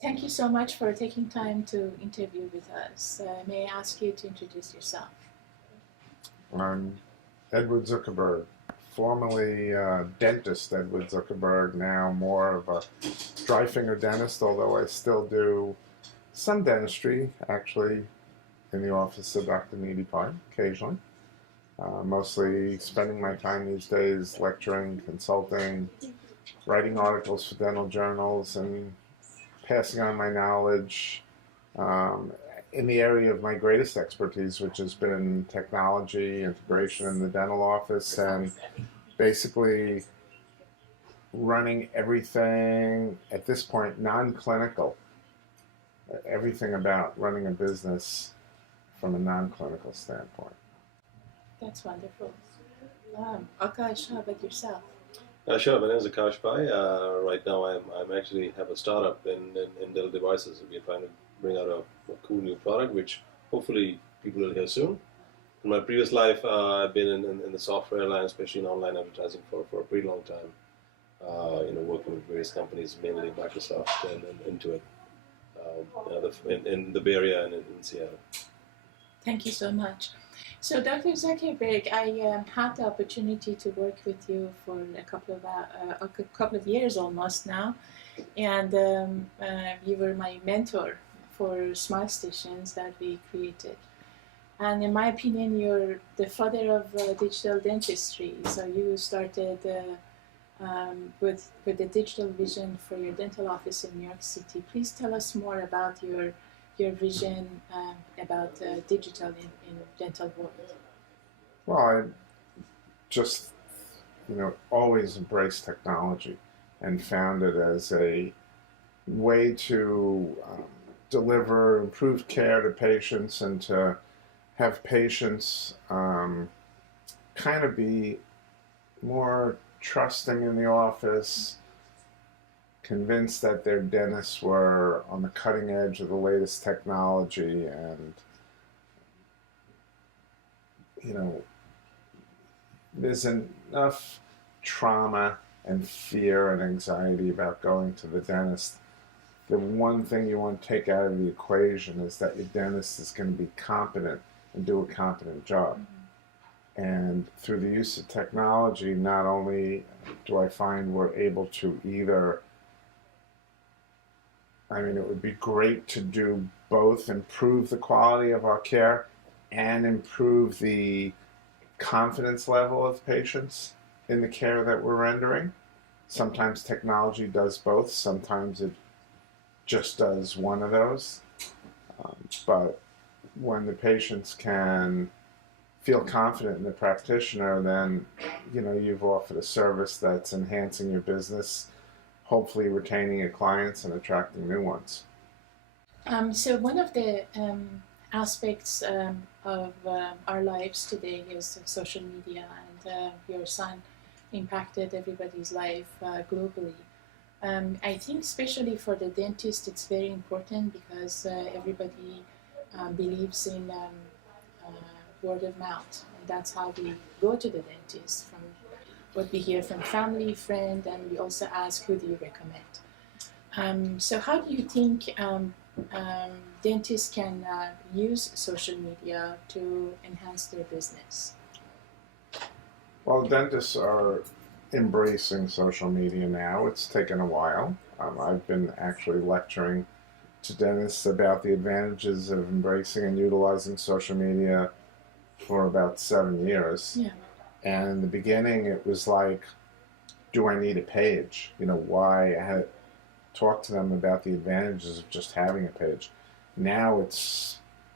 Thank you so much for taking time to interview with us. May I ask you to introduce yourself? I'm Edward Zuckerberg, formerly dentist Edward Zuckerberg, now more of a dry finger dentist, although I still do some dentistry, actually, in the office of Dr. Needy Pine, occasionally. Mostly spending my time these days lecturing, consulting, writing articles for dental journals, and passing on my knowledge um, in the area of my greatest expertise, which has been technology, integration in the dental office, and basically running everything at this point non-clinical, everything about running a business from a non-clinical standpoint. That's wonderful. Akash, how about yourself? Sure, my name is Akash Pai. Right now, I'm actually have a startup in Dell devices. We're trying to bring out a cool new product, which hopefully people will hear soon. In my previous life, I've been in the software line, especially in online advertising, for a pretty long time. Working with various companies, mainly Microsoft and Intuit, in the Bay Area and in Seattle. Thank you so much. So, Dr. Zuckerberg, I had the opportunity to work with you for a couple of years almost now, and you were my mentor for smart stations that we created. And in my opinion, you're the father of digital dentistry. So you started with the digital vision for your dental office in New York City. Please tell us more about your vision about digital in dental world. Well, I just, always embraced technology and found it as a way to deliver improved care to patients and to have patients kind of be more trusting in the office, convinced that their dentists were on the cutting edge of the latest technology, and there's enough trauma and fear and anxiety about going to the dentist. The one thing you want to take out of the equation is that your dentist is going to be competent and do a competent job. And through the use of technology, not only do I find we're able to it would be great to do both, improve the quality of our care and improve the confidence level of patients in the care that we're rendering. Sometimes technology does both, sometimes it just does one of those. But when the patients can feel confident in the practitioner, then you've offered a service that's enhancing your business, hopefully retaining your clients and attracting new ones. So one of the aspects of our lives today is social media, and your son impacted everybody's life globally. I think especially for the dentist, it's very important because everybody believes in word of mouth, and that's how we go to the dentist, from what we hear from family, friend, and we also ask, who do you recommend? So how do you think dentists can use social media to enhance their business? Well, dentists are embracing social media now. It's taken a while. I've been actually lecturing to dentists about the advantages of embracing and utilizing social media for about 7 years. Yeah. And in the beginning, it was like, do I need a page? Why? I had talked to them about the advantages of just having a page. Now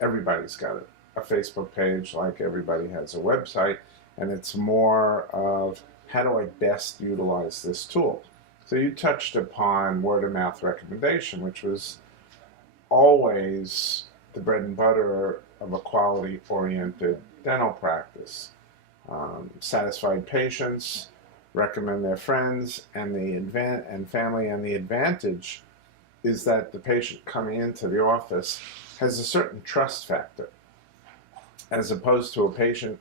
everybody's got a Facebook page, like everybody has a website, and it's more of, how do I best utilize this tool? So you touched upon word of mouth recommendation, which was always the bread and butter of a quality-oriented dental practice. Satisfied patients recommend their friends and family, and the advantage is that the patient coming into the office has a certain trust factor, as opposed to a patient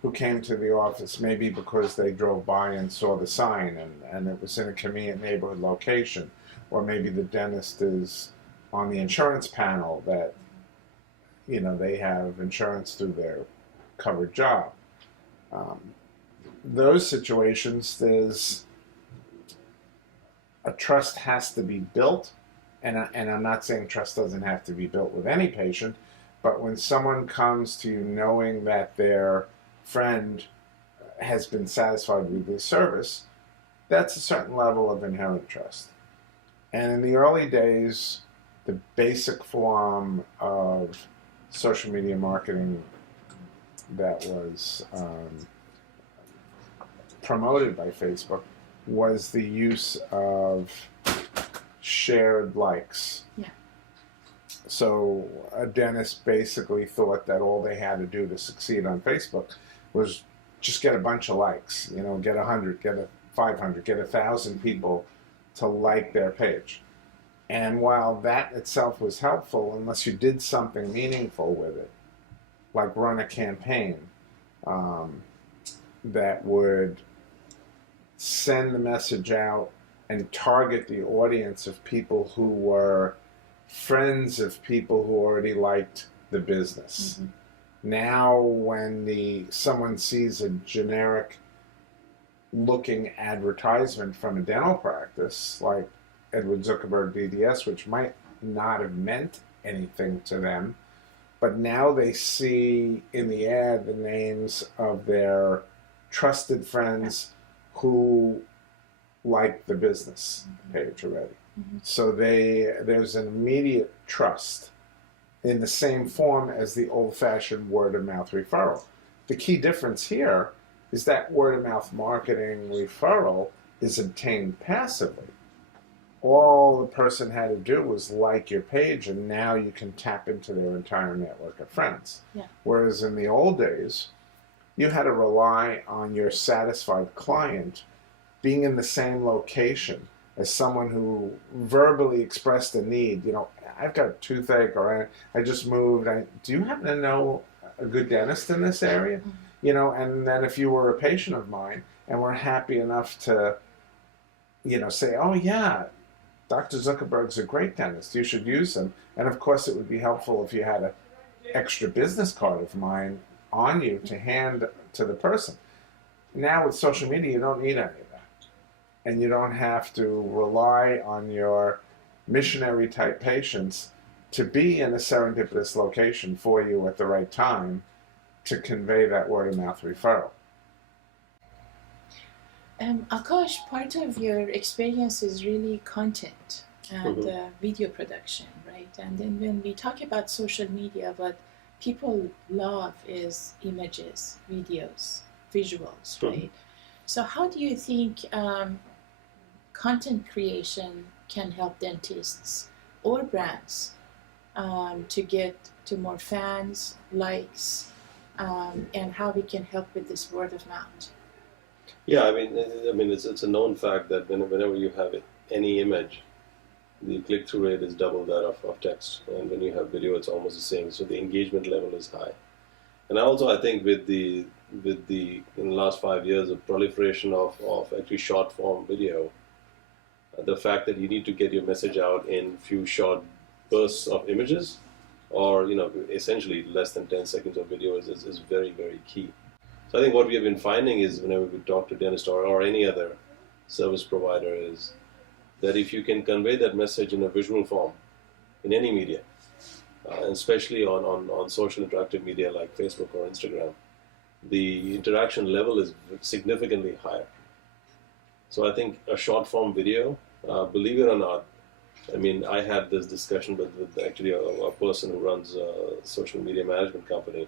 who came to the office maybe because they drove by and saw the sign and it was in a convenient neighborhood location, or maybe the dentist is on the insurance panel that, they have insurance through their covered job. Those situations, there's a trust has to be built, and I'm not saying trust doesn't have to be built with any patient, but when someone comes to you knowing that their friend has been satisfied with the service, that's a certain level of inherent trust. And in the early days, the basic form of social media marketing that was promoted by Facebook was the use of shared likes. Yeah. So a dentist basically thought that all they had to do to succeed on Facebook was just get a bunch of likes, get 100, get 500, get 1,000 people to like their page. And while that itself was helpful, unless you did something meaningful with it, like run a campaign that would send the message out and target the audience of people who were friends of people who already liked the business. Mm-hmm. Now, when someone sees a generic looking advertisement from a dental practice, like Edward Zuckerberg DDS, which might not have meant anything to them, but now they see in the ad the names of their trusted friends who like the business page already. Mm-hmm. So there's an immediate trust in the same form as the old-fashioned word-of-mouth referral. The key difference here is that word-of-mouth marketing referral is obtained passively. All the person had to do was like your page, and now you can tap into their entire network of friends. Yeah. Whereas in the old days, you had to rely on your satisfied client being in the same location as someone who verbally expressed a need. I've got toothache, or I just moved. Do you happen to know a good dentist in this area? Mm-hmm. And then if you were a patient of mine and were happy enough to, say, oh yeah, Dr. Zuckerberg's a great dentist, you should use him. And of course it would be helpful if you had an extra business card of mine on you to hand to the person. Now with social media, you don't need any of that. And you don't have to rely on your missionary type patients to be in a serendipitous location for you at the right time to convey that word of mouth referral. Akash, part of your experience is really content and video production, right? And then when we talk about social media, what people love is images, videos, visuals, right? So how do you think content creation can help dentists or brands to get to more fans, likes, and how we can help with this word of mouth? Yeah, I mean, it's a known fact that whenever you have any image, the click-through rate is double that of text, and when you have video, it's almost the same. So the engagement level is high. And I think with the in the last 5 years of proliferation of actually short form video, the fact that you need to get your message out in few short bursts of images, or essentially less than 10 seconds of video is very, very key. So I think what we have been finding is whenever we talk to dentists or any other service provider is that if you can convey that message in a visual form in any media, and especially on social interactive media like Facebook or Instagram, the interaction level is significantly higher. So I think a short form video, believe it or not, I mean, I had this discussion with actually a person who runs a social media management company.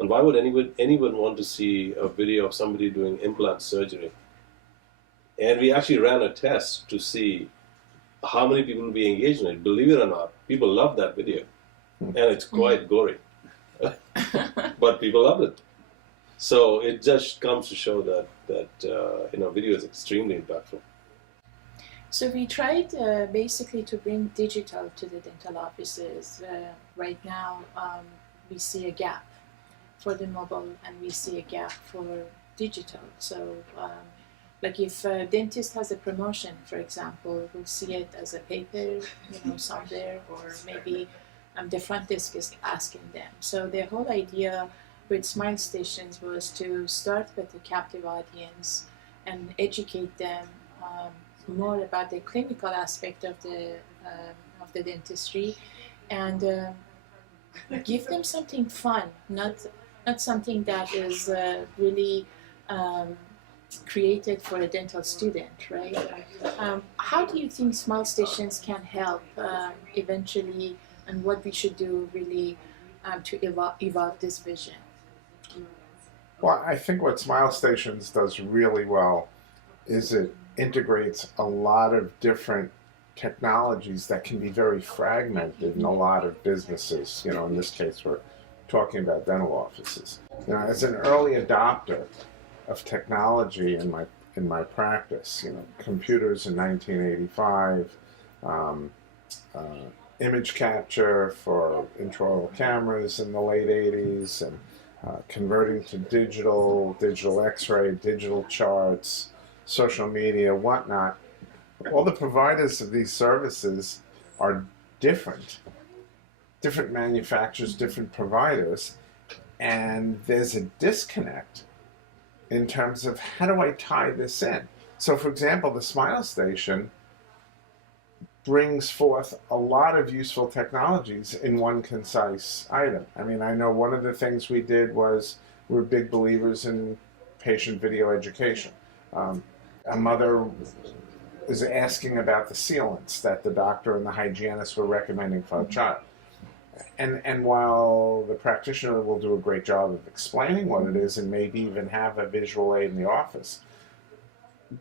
And why would anyone want to see a video of somebody doing implant surgery? And we actually ran a test to see how many people will be engaged in it. Believe it or not, people love that video. And it's quite gory. But people love it. So it just comes to show that video is extremely impactful. So we tried basically to bring digital to the dental offices. Right now, we see a gap for the mobile, and we see a gap for digital. So Like if a dentist has a promotion, for example, we'll see it as a paper, somewhere, or maybe the front desk is asking them. So the whole idea with Smile Stations was to start with a captive audience and educate them more about the clinical aspect of the dentistry, and give them something fun, not something that is really created for a dental student, right? How do you think Smile Stations can help eventually, and what we should do really to evolve this vision? Well, I think what Smile Stations does really well is it integrates a lot of different technologies that can be very fragmented in a lot of businesses. In this case, we're talking about dental offices. As an early adopter of technology in my practice, computers in 1985, image capture for intraoral cameras in the late 80s, and converting to digital X-ray, digital charts, social media, whatnot. All the providers of these services are different manufacturers, different providers, and there's a disconnect in terms of how do I tie this in. So, for example, the Smile Station brings forth a lot of useful technologies in one concise item. I mean, I know one of the things we did was we're big believers in patient video education. A mother is asking about the sealants that the doctor and the hygienist were recommending for a child. And while the practitioner will do a great job of explaining what it is and maybe even have a visual aid in the office,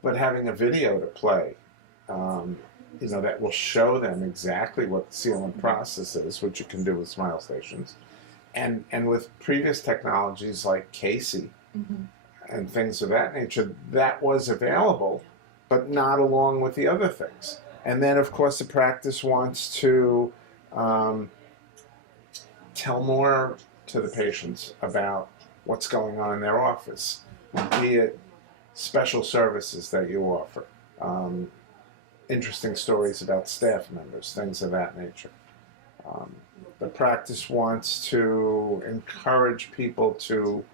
but having a video to play, that will show them exactly what the sealant process is, which you can do with Smile Stations, and with previous technologies like Casey and things of that nature, that was available, but not along with the other things. And then, of course, the practice wants to tell more to the patients about what's going on in their office, be it special services that you offer, interesting stories about staff members, things of that nature. The practice wants to encourage people to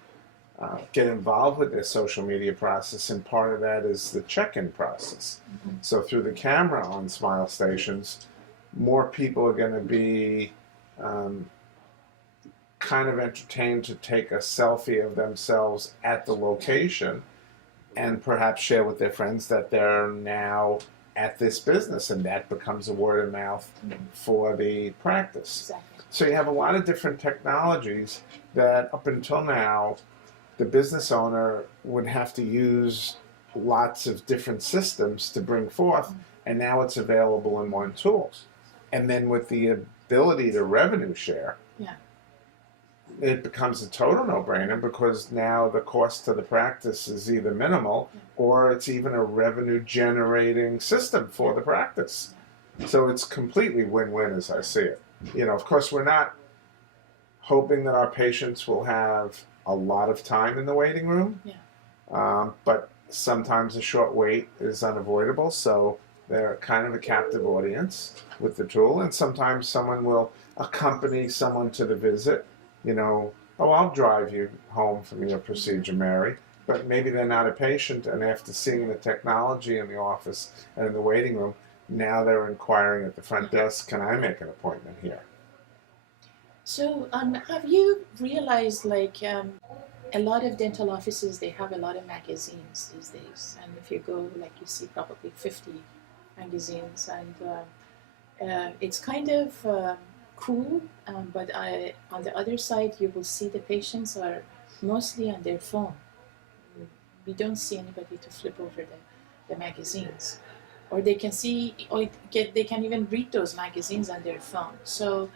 get involved with their social media process, and part of that is the check-in process. So through the camera on Smile Stations, more people are going to be kind of entertained to take a selfie of themselves at the location and perhaps share with their friends that they're now at this business, and that becomes a word of mouth for the practice. Exactly. So you have a lot of different technologies that up until now the business owner would have to use lots of different systems to bring forth, and now it's available in one tool. And then with the ability to revenue share, it becomes a total no-brainer, because now the cost to the practice is either minimal or it's even a revenue-generating system for the practice. So it's completely win-win as I see it. Of course, we're not hoping that our patients will have a lot of time in the waiting room, but sometimes a short wait is unavoidable, so they're kind of a captive audience with the tool, and sometimes someone will accompany someone to the visit. I'll drive you home from your procedure, Mary, but maybe they're not a patient, and after seeing the technology in the office and in the waiting room, now they're inquiring at the front desk, can I make an appointment here? So have you realized, a lot of dental offices, they have a lot of magazines these days, and if you go, you see probably 50 magazines, and it's kind of cool, but on the other side, you will see the patients are mostly on their phone. We don't see anybody to flip over the magazines, or they can see, or they can even read those magazines on their phone. So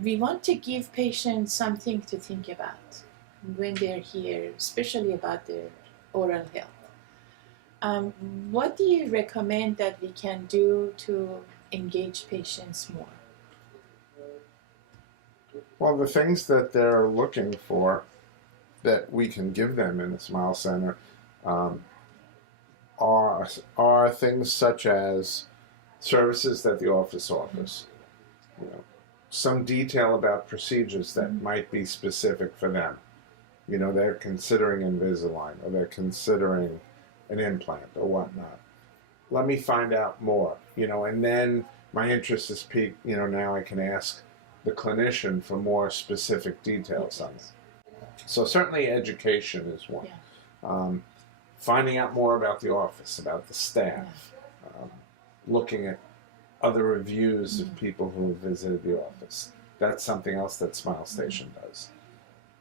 we want to give patients something to think about when they're here, especially about their oral health. What do you recommend that we can do to engage patients more? Well, the things that they're looking for that we can give them in the Smile Center, are things such as services that the office offers. You know, some detail about procedures that might be specific for them. You know, they're considering Invisalign or they're considering an implant or whatnot. Let me find out more, you know, and then my interest is piqued, you know, now I can ask the clinician for more specific details on it. So certainly education is one. Yeah. Finding out more about the office, about the staff, looking at other reviews of people who have visited the office. That's something else that Smile Station does.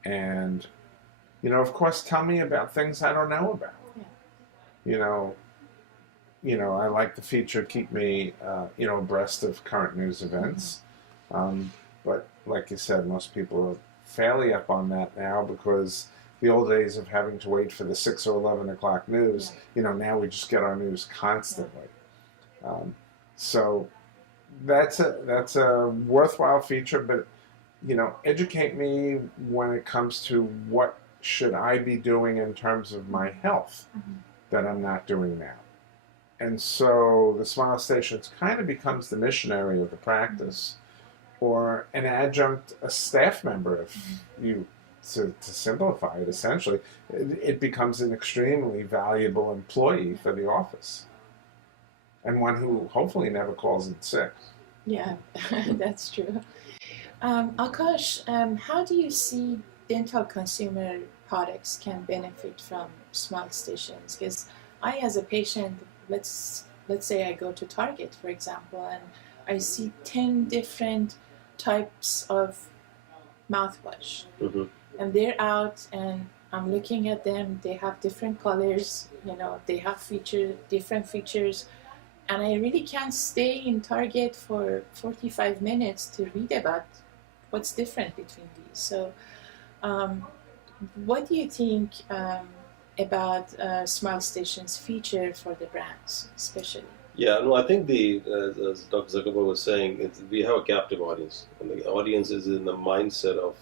And, you know, of course, tell me about things I don't know about. Yeah. You know, I like the feature keep me, you know, abreast of current news events. But like you said, most people are fairly up on that now because the old days of having to wait for the 6 or 11 o'clock news, you know, now we just get our news constantly. So that's a worthwhile feature, but, you know, educate me when it comes to what should I be doing in terms of my health that I'm not doing now. And so the Smile Stations kind of becomes the missionary of the practice, or an adjunct, a staff member, if you, to simplify it, essentially, it becomes an extremely valuable employee for the office, and one who hopefully never calls in sick. Yeah, that's true. Akash, how do you see dental consumer products can benefit from Smile Stations? Because I, as a patient, let's say I go to Target, for example, and I see 10 different types of mouthwash, and they're out, and I'm looking at them. They have different colors, you know, they have different features, and I really can't stay in Target for 45 minutes to read about what's different between these. So, what do you think about Smile Station's feature for the brands, especially? Yeah, no, I think as Dr. Zuckerberg was saying, we have a captive audience, and the audience is in the mindset of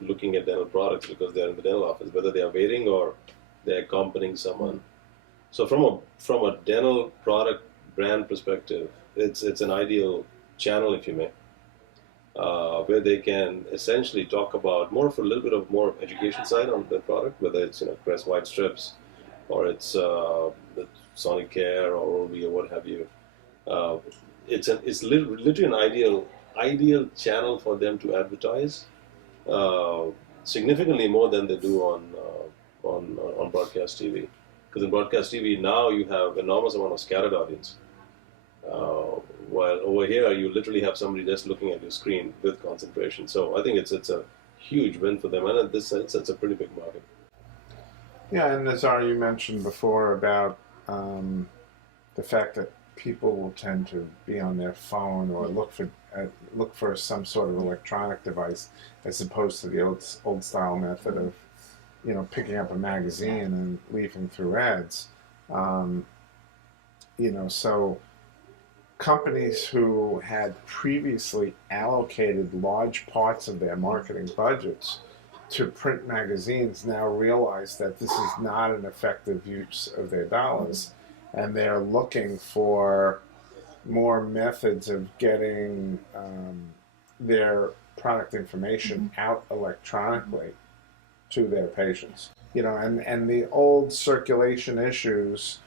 looking at dental products because they're in the dental office, whether they are waiting or they're accompanying someone. So from a dental product brand perspective, it's an ideal channel, if you may, where they can essentially talk about a little bit of more education side on the product, whether it's, you know, Crest White Strips, or it's the Sonic Care or Oral-B or what have you. It's literally an ideal channel for them to advertise, significantly more than they do on broadcast TV. Because in broadcast TV now you have enormous amount of scattered audience, while over here you literally have somebody just looking at your screen with concentration. So I think it's a huge win for them, and in this sense, it's a pretty big market. Yeah, and as you mentioned before about the fact that people will tend to be on their phone or look for some sort of electronic device, as opposed to the old style method of, you know, picking up a magazine and leafing through ads. You know, so companies who had previously allocated large parts of their marketing budgets to print magazines now realize that this is not an effective use of their dollars, and they're looking for more methods of getting their product information out electronically to their patients. You know, and the old circulation issues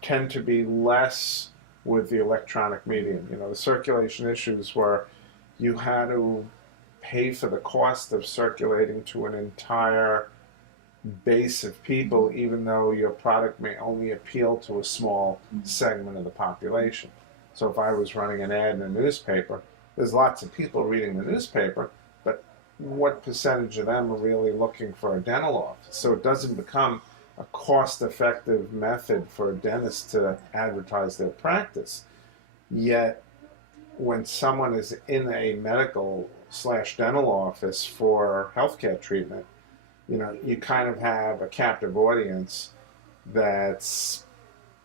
tend to be less with the electronic medium. You know, the circulation issues were you had to pay for the cost of circulating to an entire base of people, even though your product may only appeal to a small segment of the population. So if I was running an ad in a newspaper, there's lots of people reading the newspaper, but what percentage of them are really looking for a dental office? So it doesn't become a cost-effective method for a dentist to advertise their practice. Yet when someone is in a medical/dental office for healthcare treatment, you know, you kind of have a captive audience that's,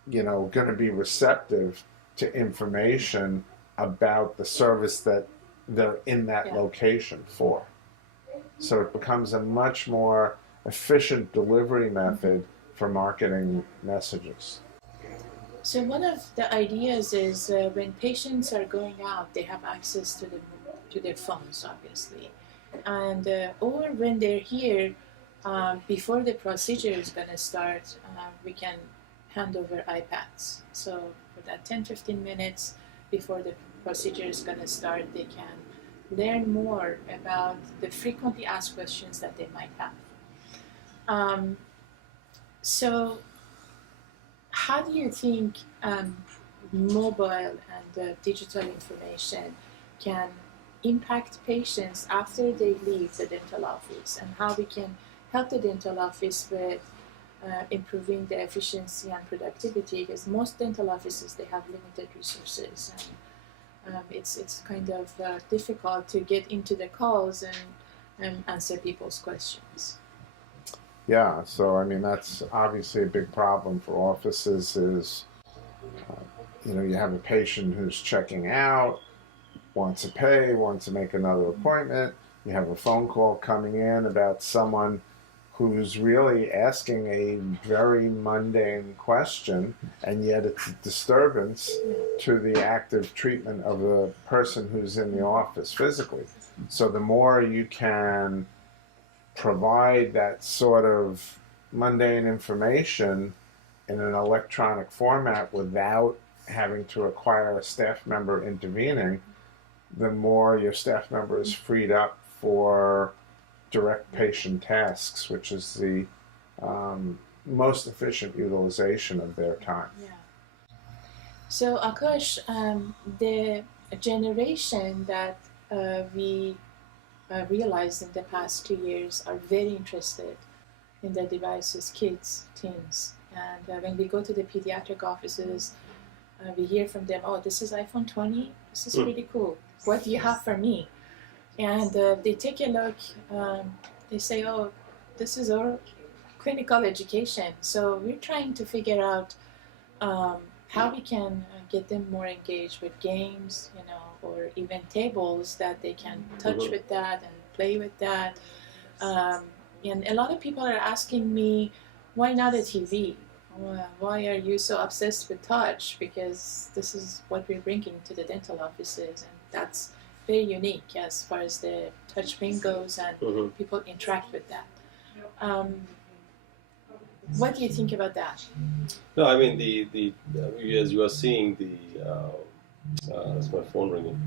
you know, going to be receptive to information about the service that they're in that location for. So it becomes a much more efficient delivery method for marketing messages. So one of the ideas is when patients are going out, they have access to their phones, obviously, and or when they're here, before the procedure is going to start, we can hand over iPads. So for that 10-15 minutes before the procedure is going to start, they can learn more about the frequently asked questions that they might have. So how do you think mobile and digital information can impact patients after they leave the dental office, and how we can help the dental office with improving the efficiency and productivity? Because most dental offices, they have limited resources, and it's kind of difficult to get into the calls and answer people's questions. Yeah, so I mean, that's obviously a big problem for offices is, you have a patient who's checking out, wants to pay, wants to make another appointment. You have a phone call coming in about someone who's really asking a very mundane question, and yet it's a disturbance to the active treatment of the person who's in the office physically. So the more you can provide that sort of mundane information in an electronic format without having to require a staff member intervening, the more your staff member is freed up for direct patient tasks, which is the most efficient utilization of their time. Yeah. So Akash, the generation that we realized in the past 2 years are very interested in the devices, kids, teens. And when we go to the pediatric offices, we hear from them, oh, this is iPhone 20, this is pretty cool. What do you have for me? And they take a look, they say, oh, this is our clinical education. So we're trying to figure out how we can get them more engaged with games, or even tables that they can touch with that and play with that. And a lot of people are asking me, why not a TV? Why are you so obsessed with touch? Because this is what we're bringing to the dental offices, and that's very unique as far as the touch screen goes, and people interact with that. What do you think about that? No, I mean as you are seeing that's my phone ringing.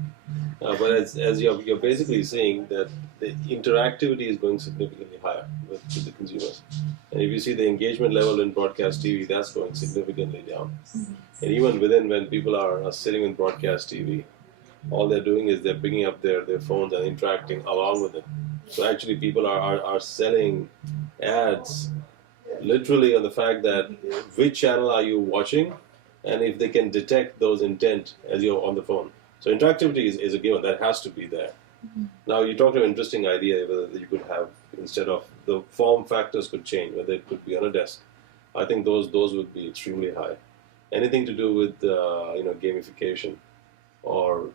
But as you're basically seeing that the interactivity is going significantly higher with the consumers, and if you see the engagement level in broadcast TV, that's going significantly down. And even when people are sitting in broadcast TV, all they're doing is they're picking up their phones and interacting along with it. So actually people are selling ads literally on the fact that which channel are you watching, and if they can detect those intent as you're on the phone. So interactivity is a given, that has to be there. Now you talked about an interesting idea whether you could have, instead of the form factors could change, whether it could be on a desk. I think those would be extremely high. Anything to do with gamification or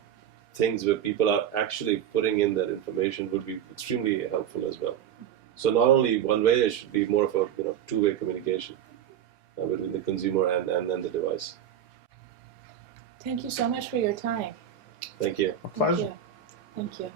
things where people are actually putting in that information would be extremely helpful as well. So not only one way, it should be more of a two-way communication between the consumer and then the device. Thank you so much for your time. Thank you. A pleasure. Thank you.